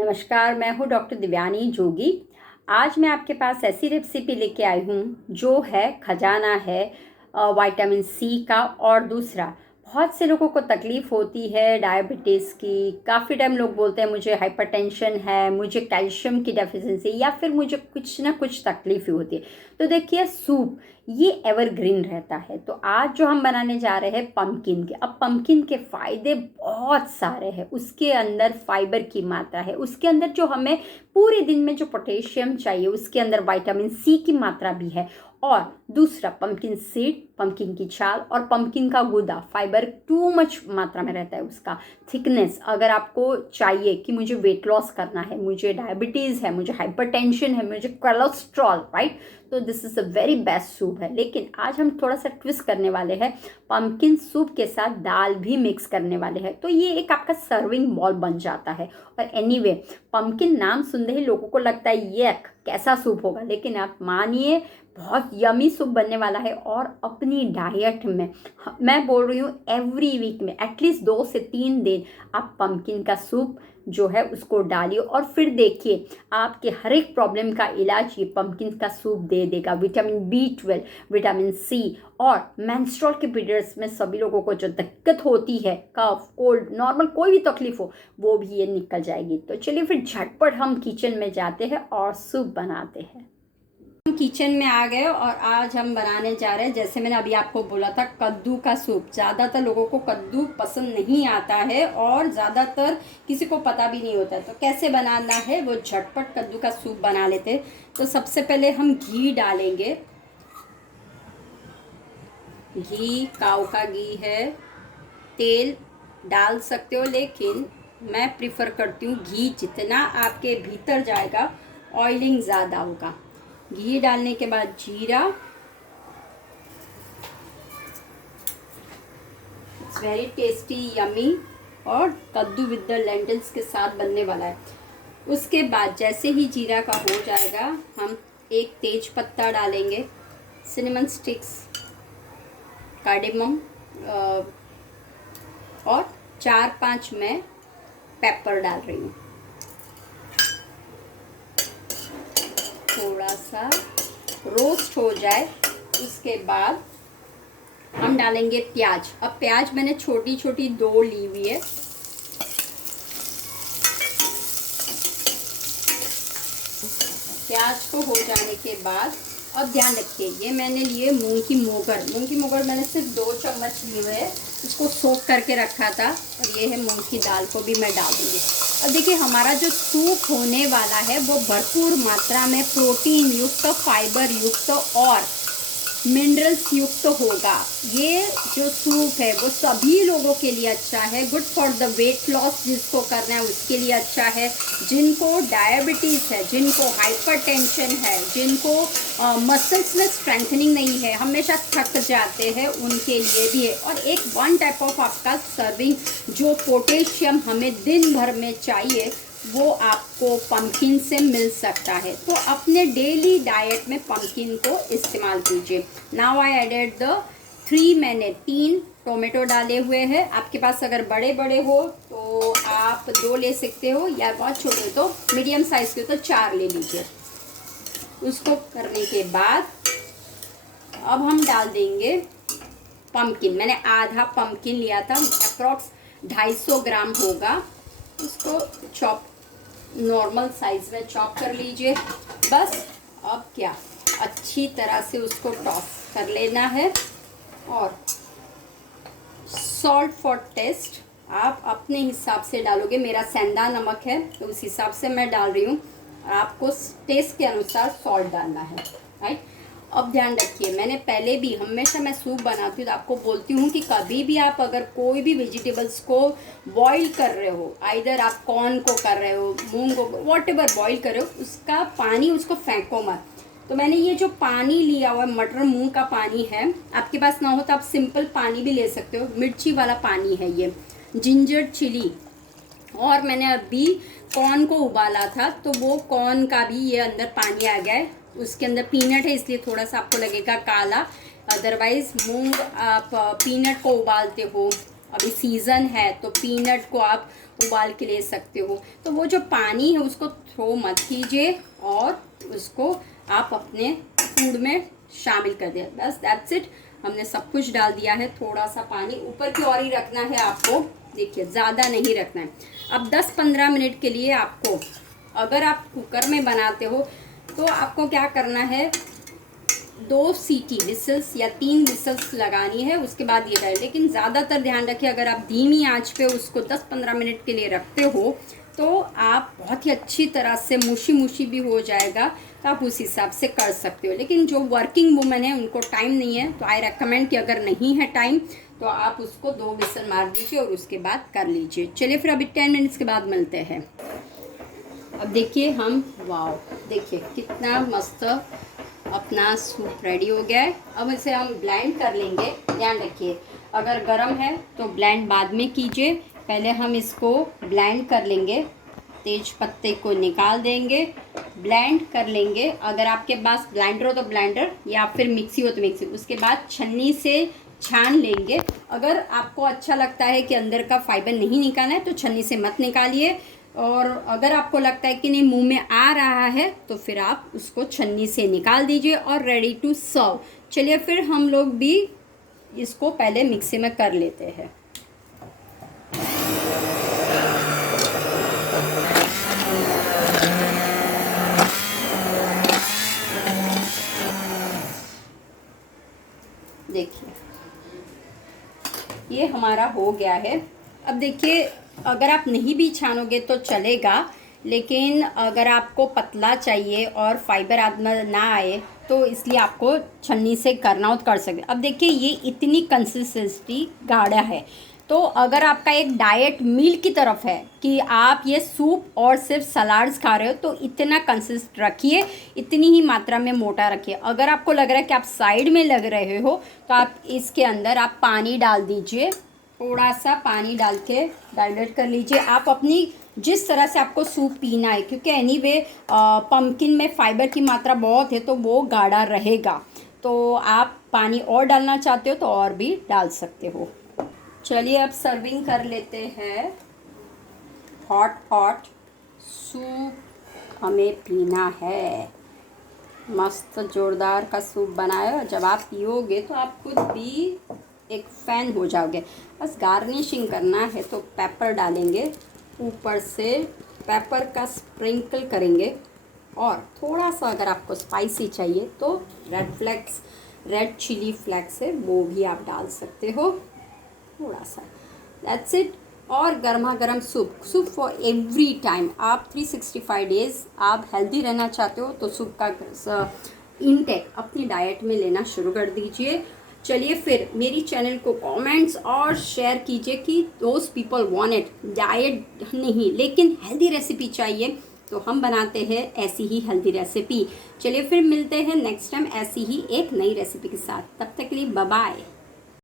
नमस्कार, मैं हूँ डॉक्टर दिव्यानी जोगी। आज मैं आपके पास ऐसी रेसिपी लेके आई हूँ जो है खजाना है विटामिन सी का। और दूसरा, बहुत से लोगों को तकलीफ़ होती है डायबिटीज़ की। काफ़ी टाइम लोग बोलते हैं मुझे हाइपरटेंशन है, मुझे कैल्शियम की डेफिशिएंसी, या फिर मुझे कुछ ना कुछ तकलीफ़ होती है। तो देखिए, सूप ये एवरग्रीन रहता है। तो आज जो हम बनाने जा रहे हैं पम्पकिन के। अब पम्पकिन के फ़ायदे बहुत सारे हैं। उसके अंदर फाइबर की मात्रा है, उसके अंदर जो हमें पूरे दिन में जो पोटेशियम चाहिए, उसके अंदर विटामिन सी की मात्रा भी है। और दूसरा, पम्पकिन सीड, पम्पकिन की छाल और पम्पकिन का गूदा, फाइबर टू मच मात्रा में रहता है। उसका थिकनेस, अगर आपको चाहिए कि मुझे वेट लॉस करना है, मुझे डायबिटीज़ है, मुझे हाइपरटेंशन है, मुझे कोलेस्ट्रॉल, राइट, तो this is a very best soup है। लेकिन आज हम थोड़ा सा ट्विस्ट करने वाले हैं, पम्पकिन सूप के साथ दाल भी मिक्स करने वाले हैं। तो ये एक आपका सर्विंग बॉल बन जाता है। और एनीवे, पम्पकिन नाम सुनते ही लोगों को लगता है ये कैसा सूप होगा, लेकिन आप मानिए बहुत यमी सूप बनने वाला है। और अपनी डाइट में मैं बोल रही हूँ एवरी वीक में एटलीस्ट 2 से 3 दिन आप पम्पकिन का सूप जो है उसको डालिए, और फिर देखिए आपके हर एक प्रॉब्लम का इलाज ये पम्पकिन का सूप दे देगा। विटामिन B12, विटामिन सी, और मेंस्ट्रुअल के पीरियड्स में सभी लोगों को जो दिक्कत होती है, कफ, कोल्ड, नॉर्मल कोई भी तकलीफ हो, वो भी ये निकल जाएगी। तो चलिए फिर झटपट हम किचन में जाते हैं और सूप बनाते हैं। हम किचन में आ गए और आज हम बनाने जा रहे हैं, जैसे मैंने अभी आपको बोला था, कद्दू का सूप। ज़्यादातर लोगों को कद्दू पसंद नहीं आता है और ज़्यादातर किसी को पता भी नहीं होता है। तो कैसे बनाना है वो झटपट कद्दू का सूप बना लेते हैं। तो सबसे पहले हम घी डालेंगे। घी, काऊ का घी है, तेल डाल सकते हो, लेकिन मैं प्रिफर करती हूँ घी जितना आपके भीतर जाएगा ऑयलिंग ज़्यादा होगा। घी डालने के बाद जीरा, इट्स वेरी टेस्टी, यमी, और कद्दू विद द लेंटिल्स के साथ बनने वाला है। उसके बाद जैसे ही जीरा का हो जाएगा, हम एक तेज पत्ता डालेंगे, सिनेमन स्टिक्स, कार्डेमम, और 4-5 मैं पेपर डाल रही हूँ। थोड़ा सा रोस्ट हो जाए उसके बाद हम डालेंगे प्याज। अब प्याज मैंने छोटी छोटी 2 ली हुई है। प्याज को हो जाने के बाद अब ध्यान रखिए, ये मैंने लिए मूंग की मोगर। मूंग की मोगर मैंने सिर्फ 2 चम्मच लिए हुए है, इसको सोक करके रखा था। और ये है मूंग की दाल, को भी मैं डाल दूँगी। अब देखिए, हमारा जो सूप होने वाला है वो भरपूर मात्रा में प्रोटीन युक्त, फाइबर युक्त और मिनरल्स युक्त होगा। ये जो सूप है वो सभी लोगों के लिए अच्छा है। Good for the weight loss, जिसको करना है उसके लिए अच्छा है। जिनको डायबिटीज़ है, जिनको हाइपरटेंशन है, जिनको मसल्स में स्ट्रेंथनिंग नहीं है, हमेशा थक जाते हैं, उनके लिए भी है। और एक वन टाइप ऑफ आपका सर्विंग जो पोटेशियम हमें दिन भर में चाहिए, वो आपको पम्पकिन से मिल सकता है। तो अपने डेली डाइट में पम्पकिन को इस्तेमाल कीजिए। Now I added the 3 tomato डाले हुए हैं। आपके पास अगर बड़े बड़े हो तो आप 2 ले सकते हो, या बहुत छोटे हो तो मीडियम साइज़ के हो तो 4 ले लीजिए। उसको करने के बाद अब हम डाल देंगे पम्पकिन। मैंने आधा पम्पकिन लिया था, अप्रॉक्स 250 ग्राम होगा। उसको चॉप, नॉर्मल साइज में चॉप कर लीजिए बस। अब क्या, अच्छी तरह से उसको टॉस कर लेना है। और सॉल्ट फॉर टेस्ट आप अपने हिसाब से डालोगे। मेरा सेंधा नमक है तो उस हिसाब से मैं डाल रही हूँ। आपको टेस्ट के अनुसार सॉल्ट डालना है, राइट। अब ध्यान रखिए, मैंने पहले भी, हमेशा मैं सूप बनाती हूँ तो आपको बोलती हूँ कि कभी भी आप अगर कोई भी वेजिटेबल्स को बॉईल कर रहे हो, आइदर आप कॉर्न को कर रहे हो, मूंग को, व्हाटएवर बॉईल कर रहे हो, उसका पानी उसको फेंको मत। तो मैंने ये जो पानी लिया हुआ है, मटर मूंग का पानी है, आपके पास ना हो तो आप सिंपल पानी भी ले सकते हो, मिर्ची वाला पानी है ये, जिंजर चिली। और मैंने अभी कॉर्न को उबाला था तो वो कॉर्न का भी ये अंदर पानी आ गया है। उसके अंदर पीनट है इसलिए थोड़ा सा आपको लगेगा काला, अदरवाइज मूंग आप पीनट को उबालते हो अभी सीज़न है तो पीनट को आप उबाल के ले सकते हो। तो वो जो पानी है उसको थ्रो मत कीजिए और उसको आप अपने फूड में शामिल कर दिया। बस दैट्स इट, हमने सब कुछ डाल दिया है। थोड़ा सा पानी ऊपर की ओर ही रखना है आपको, देखिए ज़्यादा नहीं रखना है। अब 10-15 मिनट के लिए आपको, अगर आप कुकर में बनाते हो तो आपको क्या करना है, 2 सीटी विसल्स या 3 विसल्स लगानी है, उसके बाद ये डालें। लेकिन ज़्यादातर ध्यान रखिए, अगर आप धीमी आंच पे उसको 10-15 मिनट के लिए रखते हो तो आप बहुत ही अच्छी तरह से मुशी मुशी भी हो जाएगा, तो आप उस हिसाब से कर सकते हो। लेकिन जो वर्किंग वुमन है उनको टाइम नहीं है तो आई रेकमेंड कि अगर नहीं है टाइम तो आप उसको 2 विसल मार दीजिए और उसके बाद कर लीजिए। चलिए फिर अभी 10 मिनट्स के बाद मिलते हैं। अब देखिए हम, वाओ देखिए कितना मस्त अपना सूप रेडी हो गया है। अब इसे हम ब्लेंड कर लेंगे। ध्यान रखिए अगर गर्म है तो ब्लेंड बाद में कीजिए, पहले हम इसको ब्लेंड कर लेंगे। तेज पत्ते को निकाल देंगे, ब्लेंड कर लेंगे। अगर आपके पास ब्लेंडर हो तो ब्लेंडर या फिर मिक्सी हो तो मिक्सी। उसके बाद छन्नी से छान लेंगे। अगर आपको अच्छा लगता है कि अंदर का फाइबर नहीं निकालना है तो छन्नी से मत निकालिए, और अगर आपको लगता है कि नहीं मुंह में आ रहा है तो फिर आप उसको छन्नी से निकाल दीजिए और रेडी टू सर्व। चलिए फिर हम लोग भी इसको पहले मिक्सी में कर लेते हैं। देखिए ये हमारा हो गया है। अब देखिए अगर आप नहीं भी छानोगे तो चलेगा, लेकिन अगर आपको पतला चाहिए और फाइबर आदमी ना आए तो इसलिए आपको छन्नी से करना हो तो कर सकते। अब देखिए ये इतनी कंसिस्टेंसी गाढ़ा है, तो अगर आपका एक डाइट मील की तरफ है कि आप ये सूप और सिर्फ सलाड्स खा रहे हो तो इतना कंसिस्ट रखिए, इतनी ही मात्रा में मोटा रखिए। अगर आपको लग रहा है कि आप साइड में लग रहे हो तो आप इसके अंदर आप पानी डाल दीजिए, थोड़ा सा पानी डाल के डाइल्यूट कर लीजिए। आप अपनी जिस तरह से आपको सूप पीना है, क्योंकि एनीवे पम्पकिन में फाइबर की मात्रा बहुत है तो वो गाढ़ा रहेगा। तो आप पानी और डालना चाहते हो तो और भी डाल सकते हो। चलिए अब सर्विंग कर लेते हैं। हॉट हॉट सूप हमें पीना है। मस्त जोरदार का सूप बनाया, जब आप पियोगे तो आप खुद भी एक फ़ैन हो जाओगे। बस गार्निशिंग करना है तो पेपर डालेंगे, ऊपर से पेपर का स्प्रिंकल करेंगे, और थोड़ा सा अगर आपको स्पाइसी चाहिए तो रेड चिली फ्लेक्स है वो भी आप डाल सकते हो थोड़ा सा। That's it. और गर्मा गर्म सूप फॉर एवरी टाइम। आप 365 डेज़ आप हेल्दी रहना चाहते हो तो सूप का इनटेक अपनी डाइट में लेना शुरू कर दीजिए। चलिए फिर मेरी चैनल को कमेंट्स और शेयर कीजिए कि those people want it, diet नहीं लेकिन हेल्दी रेसिपी चाहिए, तो हम बनाते हैं ऐसी ही हेल्दी रेसिपी। चलिए फिर मिलते हैं नेक्स्ट टाइम ऐसी ही एक नई रेसिपी के साथ। तब तक के लिए बाय बाय।